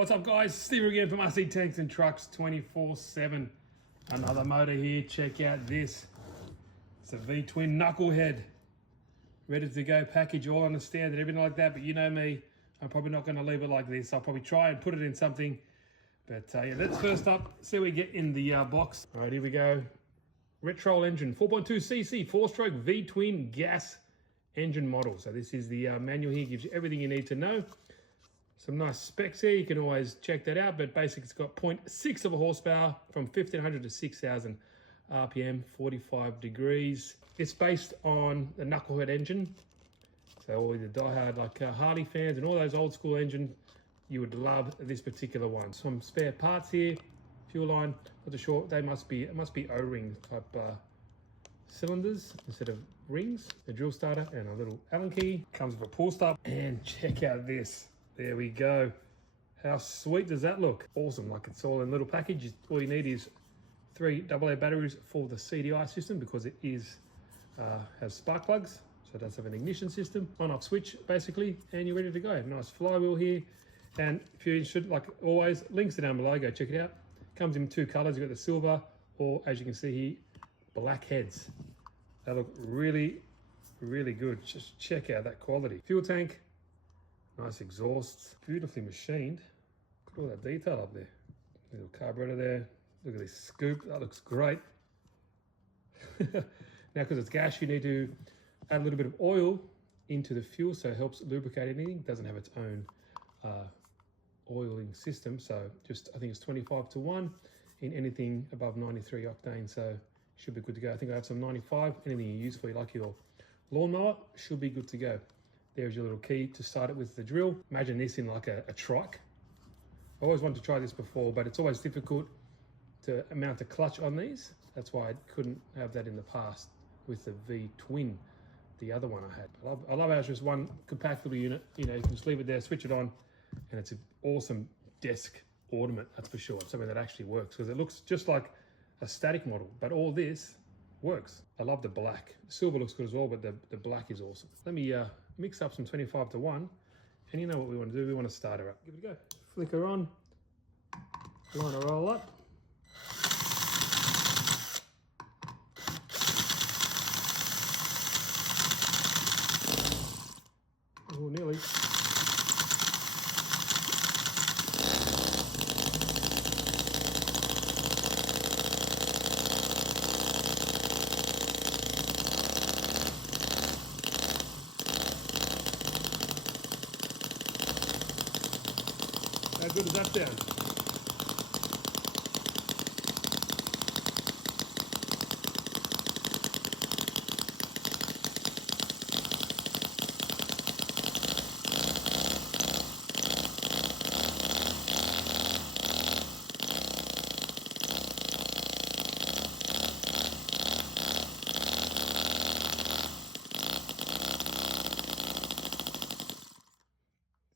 What's up guys, Steve again from RC Tanks and Trucks 24/7. Another motor here, check out this. It's a V-twin Knucklehead. Ready to go, package, all understand and everything like that, but you know me, I'm probably not gonna leave it like this. I'll probably try and put it in something. But yeah, let's first up, see what we get in the box. All right, here we go. Retrol engine, 4.2cc, 4-stroke V-twin gas engine model. So this is the manual here, gives you everything you need to know. Some nice specs here, you can always check that out, but basically it's got 0.6 of a horsepower from 1500 to 6000 RPM, 45 degrees. It's based on the Knucklehead engine. So all the diehard like Harley fans and all those old school engines, you would love this particular one. Some spare parts here, fuel line, not too sure, they must be, it must be O-ring type cylinders instead of rings. The drill starter and a little Allen key. Comes with a pull stop, and check out this. There we go. How sweet does that look? Awesome, like it's all in a little package. All you need is 3 AA batteries for the CDI system because it is has spark plugs, so it does have an ignition system. On-off switch basically, and you're ready to go. Nice flywheel here. And if you're interested, like always, links are down below, go check it out. Comes in 2 colors, you've got the silver, or as you can see here, black heads. They look really, really good. Just check out that quality. Fuel tank, nice exhausts, beautifully machined. Look at all that detail up there. Little carburetor there. Look at this scoop, that looks great. Now, because it's gas, you need to add a little bit of oil into the fuel, so it helps lubricate anything. It doesn't have its own oiling system, so just, I think it's 25:1 in anything above 93 octane, so should be good to go. I think I have some 95, anything you use for like your lawnmower should be good to go. There's your little key to start it with the drill. Imagine this in like a trike. I always wanted to try this before, but it's always difficult to mount a clutch on these. That's why I couldn't have that in the past with the V-twin, the other one I had. I love how it's just one compact little unit. You know, you can just leave it there, switch it on, and it's an awesome desk ornament, that's for sure. Something that actually works, because it looks just like a static model, but all this works. I love the black. The silver looks good as well, but the black is awesome. Let me mix up some 25:1, and you know what we want to do, we want to start her up. Give it a go. Flick her on, line her all up. Oh, nearly. How good does that sound?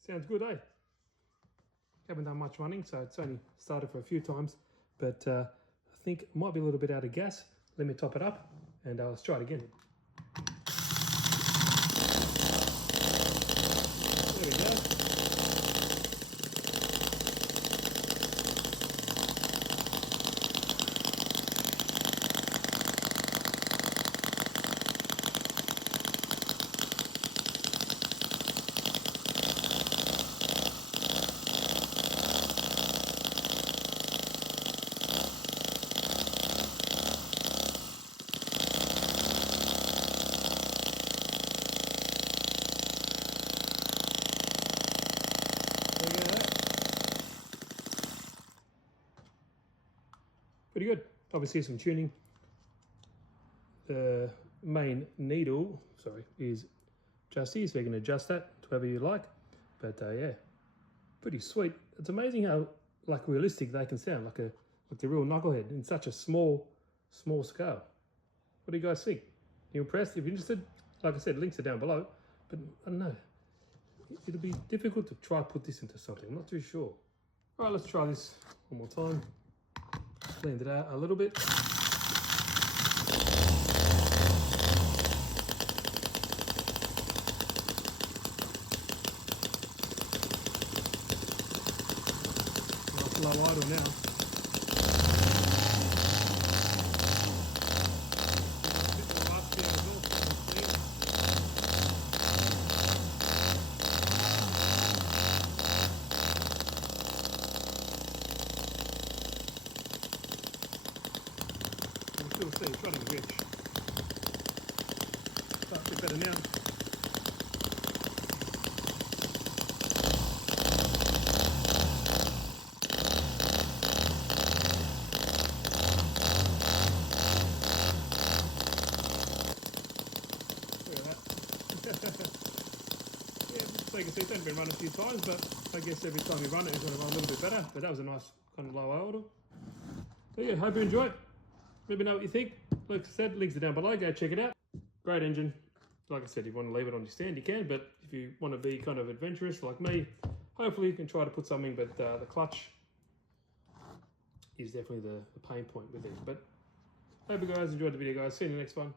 Sounds good, eh? Haven't done much running, so it's only started for a few times, but I think it might be a little bit out of gas. Let me top it up, and let's try it again. There we go. Pretty good. Obviously some tuning. The main needle, sorry, is just here, so you can adjust that to whatever you like. But yeah, pretty sweet. It's amazing how like realistic they can sound, like the real Knucklehead in such a small scale. What do you guys think? You impressed? If you're interested, like I said, links are down below. But I don't know, it'll be difficult to try put this into something. I'm not too sure. All right, let's try this one more time. Blend it out a little bit. low idle now. Still see, it's running rich. Starts to get better now. Look at that. Yeah, so you can see it's only been run a few times, but I guess every time you run it, it's going to run a little bit better. But that was a nice kind of low idle. So yeah, hope you enjoyed. Let me know what you think. Like I said, links are down below. Go check it out. Great engine. Like I said, if you want to leave it on your stand, you can. But if you want to be kind of adventurous like me, hopefully you can try to put something. But the clutch is definitely the pain point with these. But hope you guys enjoyed the video, guys. See you in the next one.